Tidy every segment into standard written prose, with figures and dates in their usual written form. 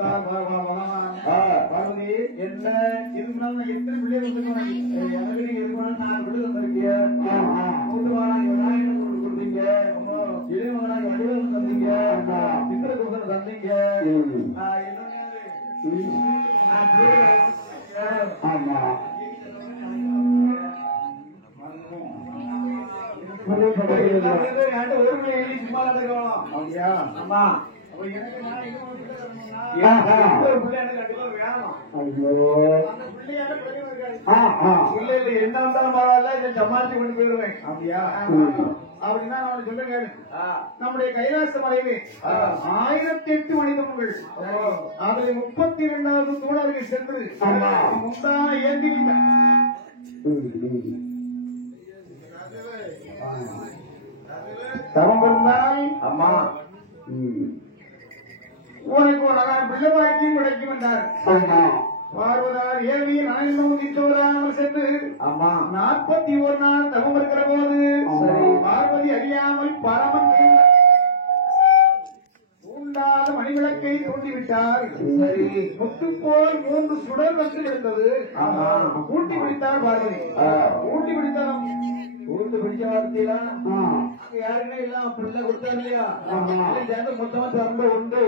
பார்த்தார் பார்வதி என்ன இது முன்னால எத்தனை பிள்ளைகள் எதுக்கு 4 பிள்ளை வந்திருக்கீங்க கொடுத்தீங்க இளைமகனாக வடிவம் தந்தீங்க சித்திரகுப்தன் தந்தீங்க ஆமா ஒரு பிள்ளை சும்மா நடக்கலாம் அப்படியா ஆமா சமாளிச்சு கொண்டு போயிருவேன் அப்படியா அப்படின்னா சொல்லுங்க நம்முடைய கைலாச மலையிலே 1008 மனிதர்கள் அதில் 32வது தோழர்கள் சென்று முந்தான ஏந்தி தவம் இருந்தால் அம்மா உனக்கு ஒரு பிள்ளை பாக்கியம் கிடைக்கும் என்றார். பார்வதார் ஏவியின் ஆயுதம் தீர்த்தவராமல் சென்று 41 நாள் தவம் இருக்கிற போது பார்வதி அறியாமல் பரமன் தூண்டாத மணிவிளக்கை தூண்டிவிட்டார். முத்து போல் 3 சுடர் வந்து இருந்தது. ஊட்டி பிடித்தார் பார்வதி. ஊட்டி பிடித்தார் ஊட்டு பிடிச்ச வார்த்தையெல்லாம் யாருமே இல்லாம பிள்ளை கொடுத்தா இல்லையா சேர்ந்து மொத்தமா திறந்து உண்டு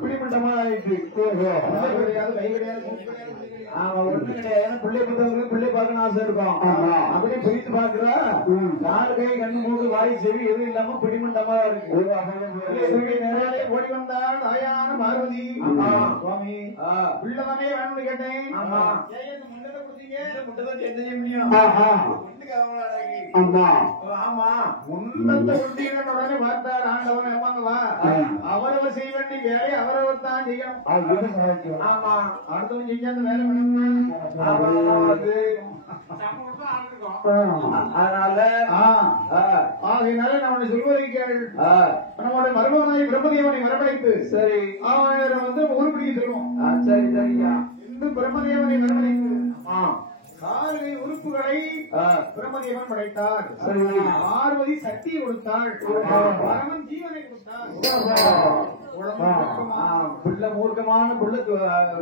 பிடிமட்டமா ஆயிடுச்சு. கிடையாது கை கிடையாது ஒண்ணு கிடையாது. பிள்ளை கொடுத்தவங்களுக்கு பிள்ளை பார்க்கணும் ஆசை இருக்கும். அப்படி பிரித்து பாக்குறா 4 கை கண்ணு மூக்கு வாய் செவி எதுவும் இல்லாம பிடிமட்டமா இருக்கு. நிறைய ஓடி வந்தால் தாயான பார்வதி சுவாமி பிள்ளைதானே வேணும்னு கேட்டேன். முட்டை கொடுத்தீங்க முட்டை தான் செய்ய முடியும். ஆமா முன்னத்தை உடனே பார்த்தார் ஆண்டவன் எம்மாங்கவா அவரவர் செய்ய வேண்டிய வேலை அவரவர் தான் செய்யணும். ஆமா அடுத்தவன் செஞ்சாந்து வேலை அதனால ஆகையினால நம்மளை சொல்வதற்காள் நம்மளுடைய மருமகனாய் பிரம்மதேவனை வரவழைத்து சரி அவன் வந்து உருப்படிக்கு சொல்லுவோம். சரி சரியா இந்த பிரம்மதேவனை வரவழைத்து காலை உறுப்புகளை பிரம்மதேவன் படைத்தார். பார்வதி சக்தியை கொடுத்தாள். பரமன் ஜீவனை கொடுத்தார். புள்ள மூர்க்கமான புள்ள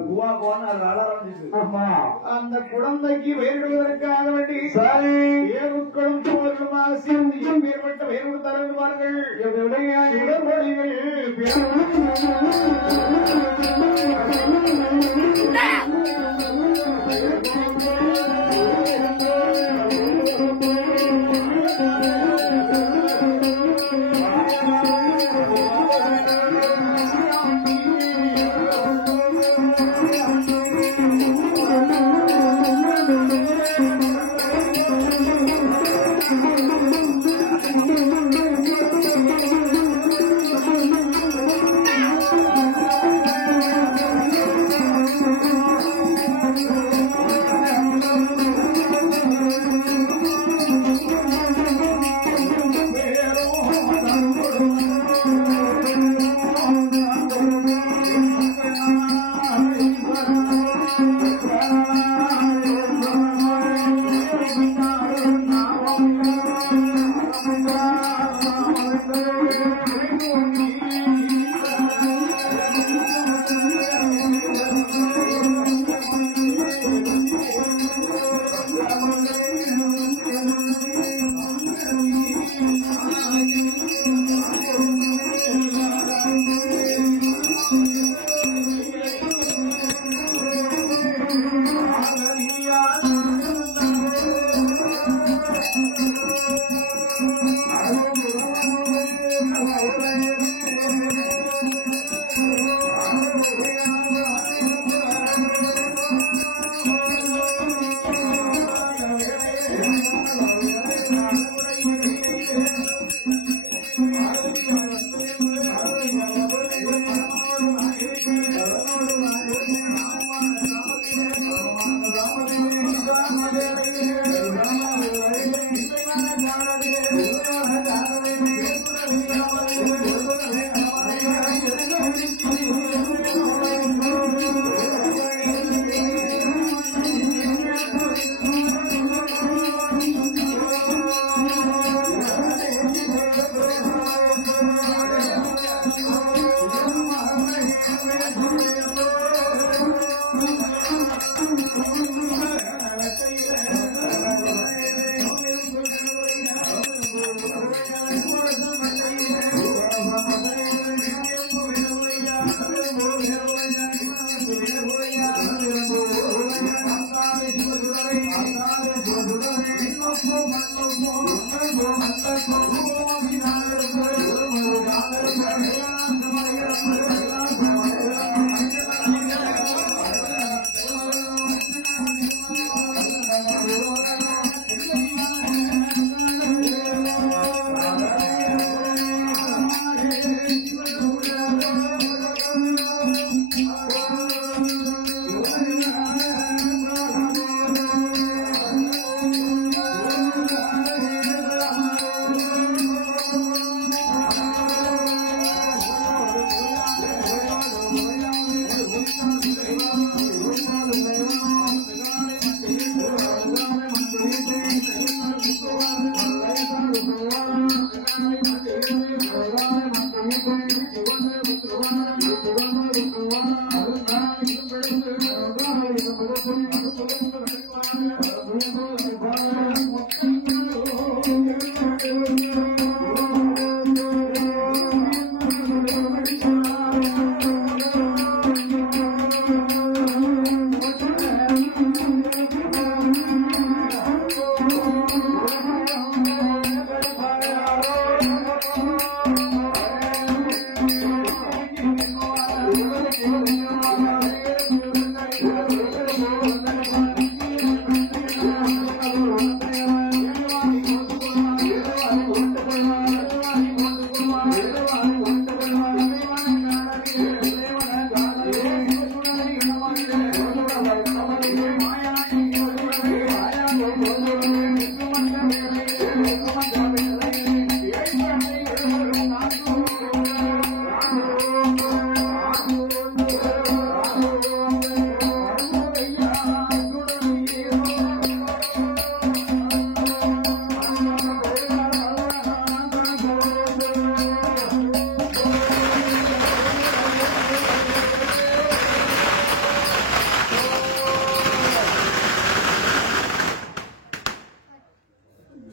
குவா போன அந்த குழந்தைக்கு வேறுவதற்காக வேண்டி ஏவுக்களும் தோர்களுமாக சேர்ந்து மேற்பட்ட வேறு கொடுத்தார் என்பார்கள்.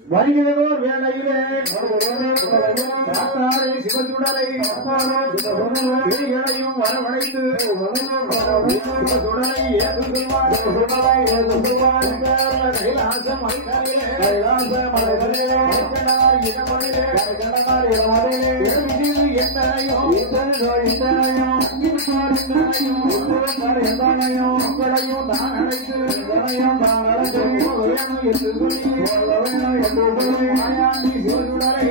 வருகிறதோர் வேளையிலே காத்தாரை சிவசுடலை பெரியளையும் வரவழைத்து சுடலை கைலாசம் உங்களையும் தான் அழைத்து மாயாண்டி சிவசுடலை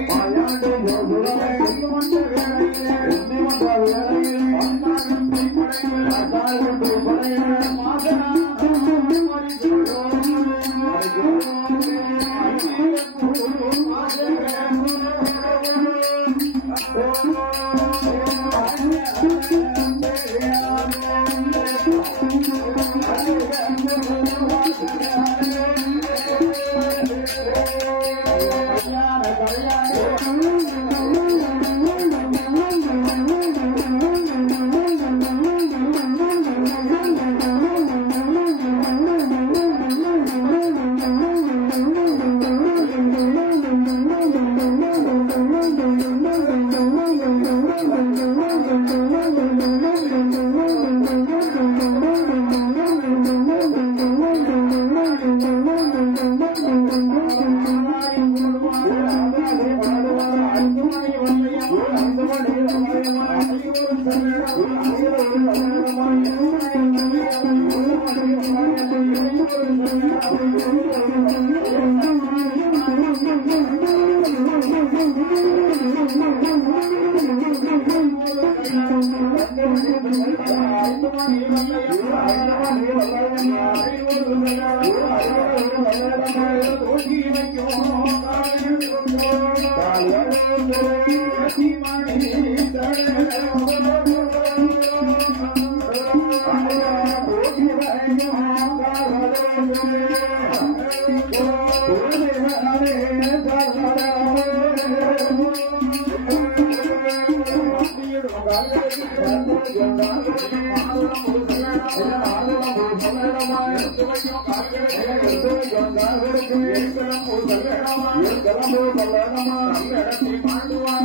மாட்டுவாங்க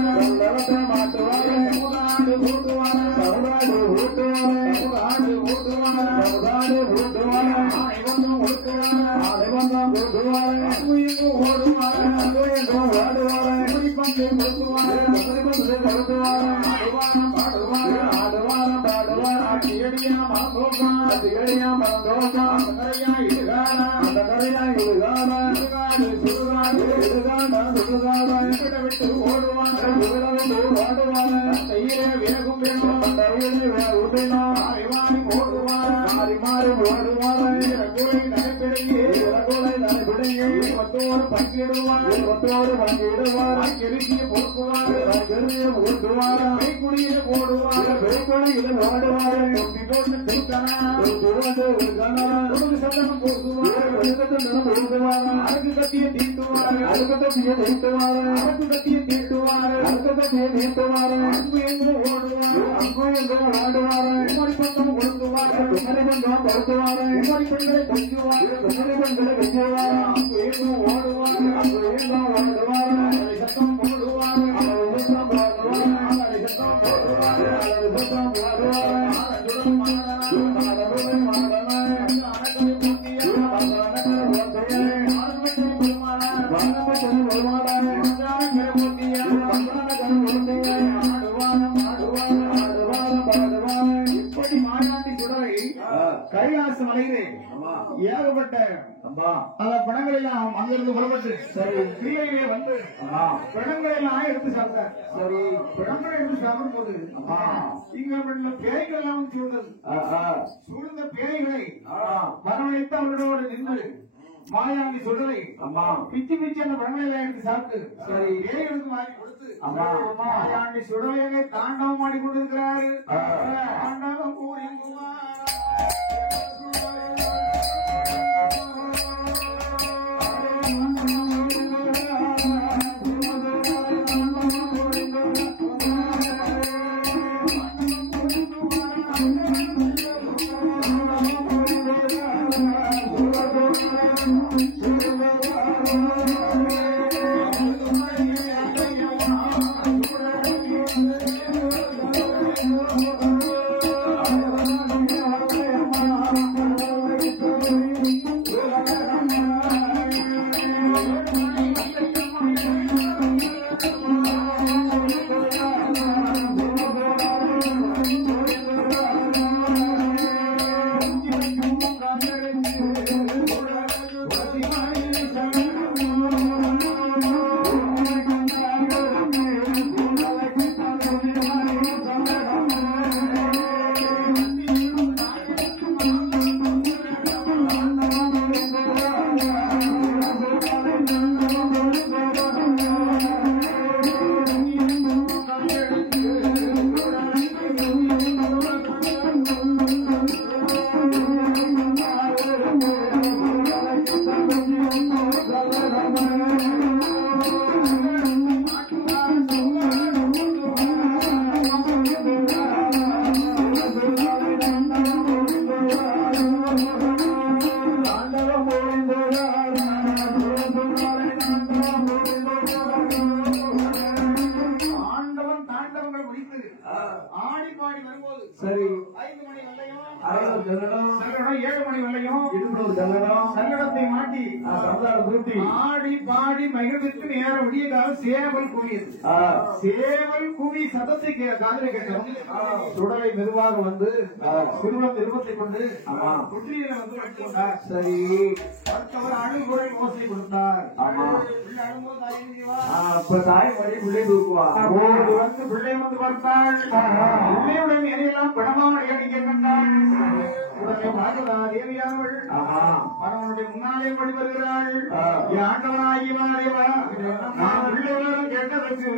கைலாச மலையிலே ஏகப்பட்ட பல பணங்கள் எல்லாம் அங்கிருந்து புறப்பட்டு சரி கீழே வந்து பணங்களை எல்லாம் எடுத்து சாப்பிட்டார். சரி பணங்களை எடுத்து சாப்பிடும் போது இங்க பேய்கள் எல்லாம் சூழ்ந்தது. சூழ்ந்த பேய்களை வரவழைத்து அவர்களோடு நின்று மாயாண்டி சொல்றதை பிச்சு பிச்சு அந்த பணங்களை எல்லாம் எடுத்து சாப்பிட்டு சரி பேய்களுக்கு வாங்கி கொடுத்து மாயாண்டி சுடலையை தாண்டவம் ஆடி கொண்டிருக்கிறாரு. தாண்டவம் கூறிங்குமா ஆடி பாடி வரும்போது சரி 5 மணி வெள்ளையும் 7 மணி வெள்ளையும் சல்லடத்தை மாட்டி ஆடி பாடி மகிழ்வித்து நேர விடிய காலம் சேவல் கூவியது. சேவல் கூவி சதத்தை காதலை கேட்டோம். சுடலை மெதுவாக வந்து சிறுவன் விருப்பத்தை கொண்டு குற்றியில வந்து வைத்துக்கொண்டார். சரி அடுத்தவர் அணுகுறை மோசை கொடுத்தார். தாய் மொழி பிள்ளை தூக்குவார். பிள்ளை வந்து பார்த்தாள். பிள்ளையுடன் எதையெல்லாம் பணமாக ஏடிக்க கண்டாள். உடனே பார்க்கிறா தேவியானவள் அவனுடைய முன்னாலே படி வருகிறாள். ஆண்டவனாகி மாறிவா நான் பிள்ளைகளும் கேட்டதற்கு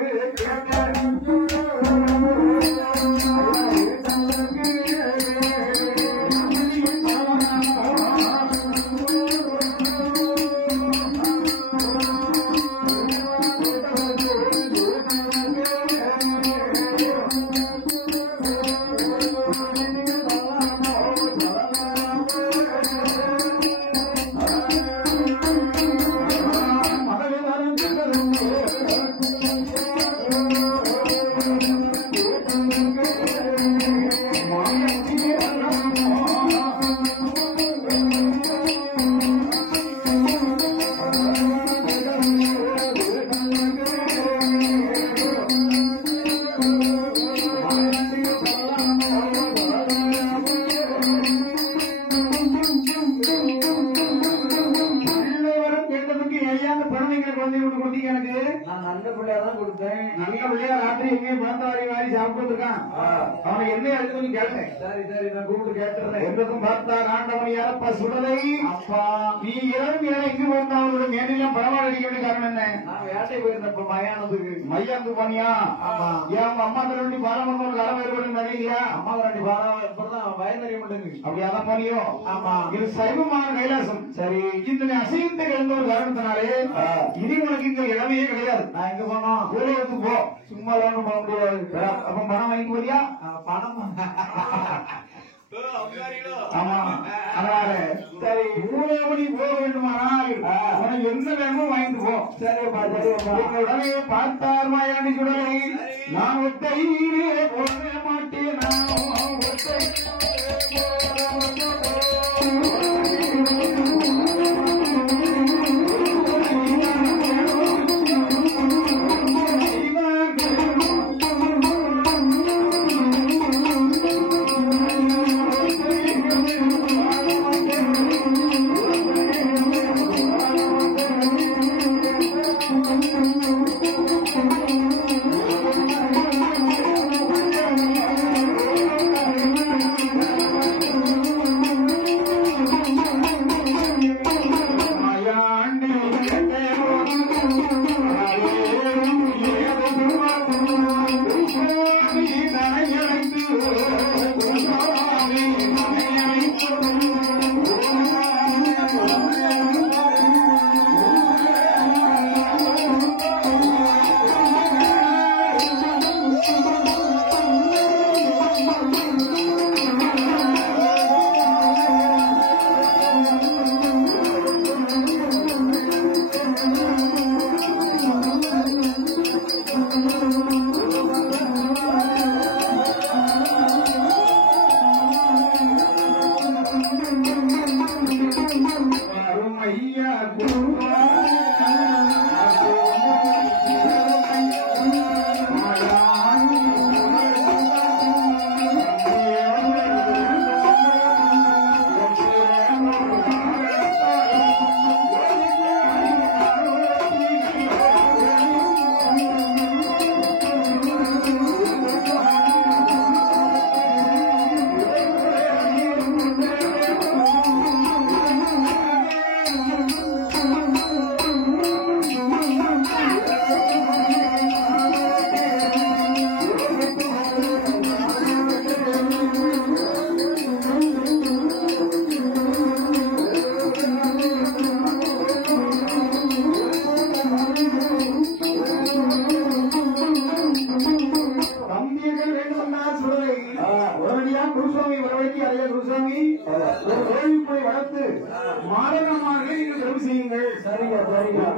நல்ல பிள்ளையா தான் கொடுத்தேன். நல்ல பிள்ளையா ராத்திரி எங்கேயும் பார்த்தாரி வாரி சாப்பிட்டு இருக்கான். அவனை என்ன எடுத்து கேட்டேன். சரி சரி நான் கூப்பிட்டு கேட்டுறேன். என்றதும் பார்த்தார் ஆண்டவன் யாரப்பா சுடலை. அப்பா நீ இரவு எங்கு வந்த அவனோட மேலும் பரவாயில்ல அடிக்க வேண்டிய காரணம் என்ன? நான் வேட்டை போயிருந்தப்ப மையானதுக்கு போனியா? ஏன் அம்மா தரண்டி பாராம ஒரு கரை வேறுபடும் நினைக்கிறியா? அம்மா தரண்டி பாராம வயதறிய மாட்டேங்குது. அப்படி அதான் போனியோ? ஆமா. இது சைவமான கைலாசம். சரி இந்த அசைவத்தை கிழந்த ஒரு காரணத்தினாலே இனி உனக்கு இங்க இடமே கிடையாது. நான் எங்க போனோம்? ஊழலுக்கு போ. சும்மா ஒன்றும் போக முடியாது. அப்ப பணம் வாங்கிட்டு போறியா? பணம் ஆமா. அதனால சரி ஊழவனி போக வேண்டுமானால் உனக்கு என்ன வேணுமோ வாங்கிட்டு போ. சரிப்பா சரிப்பா. உடனே பார்த்தார் மாயாண்டி சுடலை. நான் ஒத்தையிலே போக மாட்டேன்.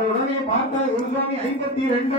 உடனே பார்த்தா குருசாமி 52 அடி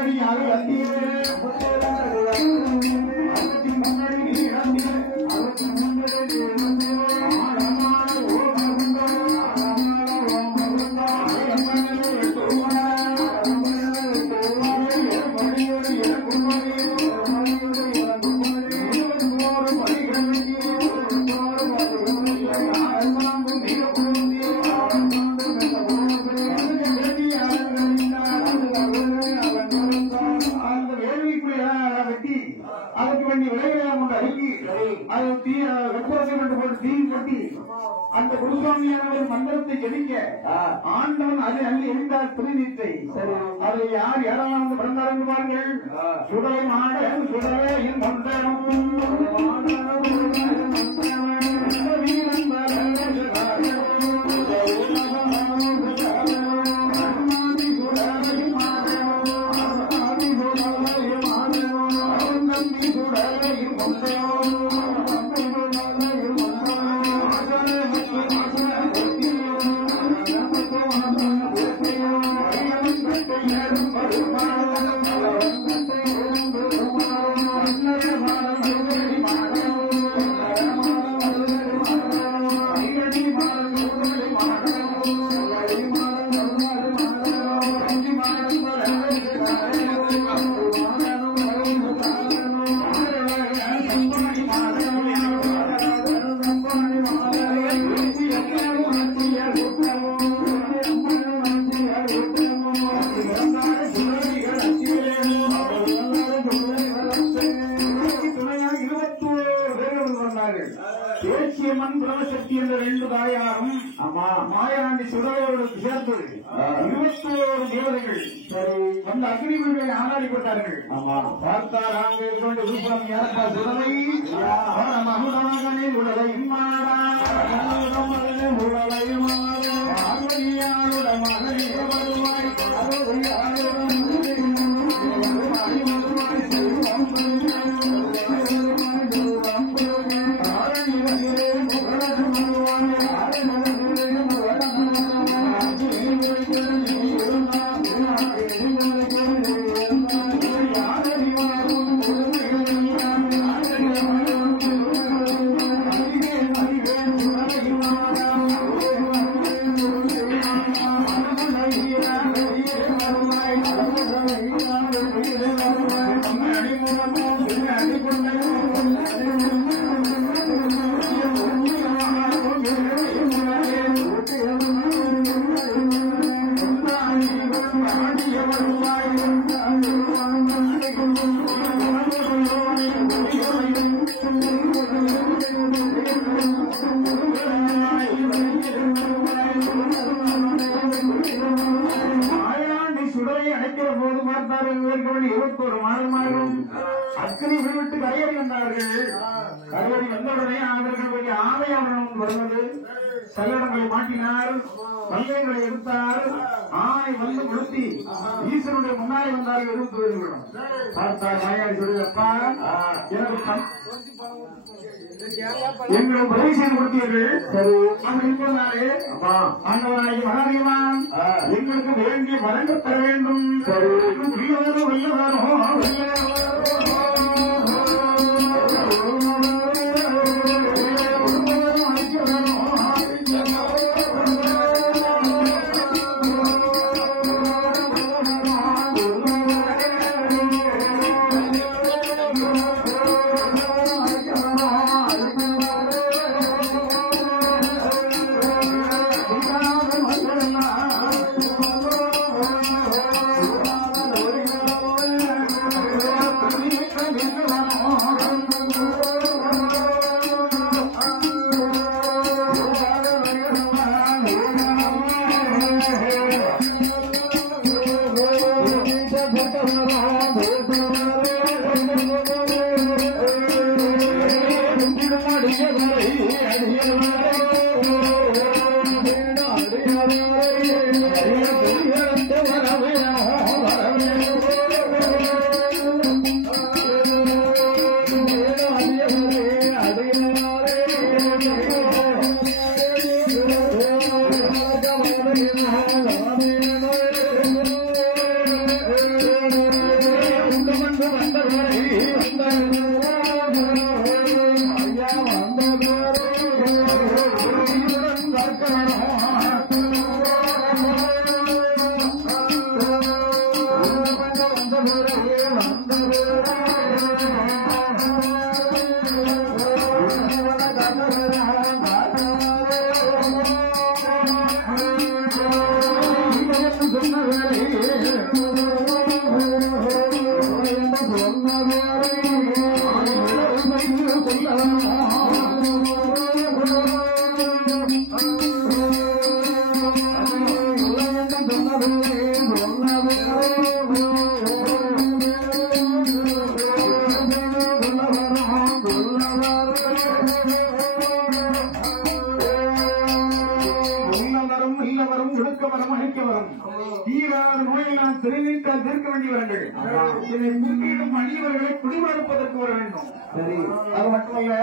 அந்த குருசுவாமியானவர் மந்திரத்தை ஜெபிக்க ஆண்டவன் அதை அள்ளி எரிந்தார் பிரதிநிதித்தை. அதை யார் ஏராளமாக பிறந்தார்கள் பாருங்கள். சுடலை மாட சுடலை பூச்சியம்மன் புலவசக்தி என்ற 2 தாயாரும் மாயாண்டி சுடரோடு சேர்ந்து 21 தேவதைகள் அந்த அக்னி வீடுகளை ஆளாடிப்பட்டார்கள். பார்த்தார் அங்கே கொண்டு விருப்பம் யாரா சுடலை மகுடமகனே உடலையும் மாடா உடலையும் ஆர்வனியாருட மகனே வருவாய் அக்னி விட்டு கரையடி வந்தார்கள். கரையடி வந்தவுடனே அவர்களுடைய ஆலயம் வருவது சல்லடங்களை மாட்டினார், பல்லைகளை எடுத்தார், ஆணை வந்து கொளுத்தி ஈஸ்வரனுடைய முன்னாடி வந்தார்கள். 20 பேர்களும் பார்த்தார். மாயாடி சொல்லுப்பா எங்களுக்கு உதவி செய்து கொடுத்தீர்கள். அப்படி சொன்னாரே ஆண்டவராகி மகாதேவன் எங்களுக்கு வேண்டிய வழங்க தர வேண்டும். தீர்க்க வேண்டியவர்கள் இதை முன்னிடும் அழியவர்களை குடிமறுப்பதற்கு வர வேண்டும். சரி, அது மட்டுமல்ல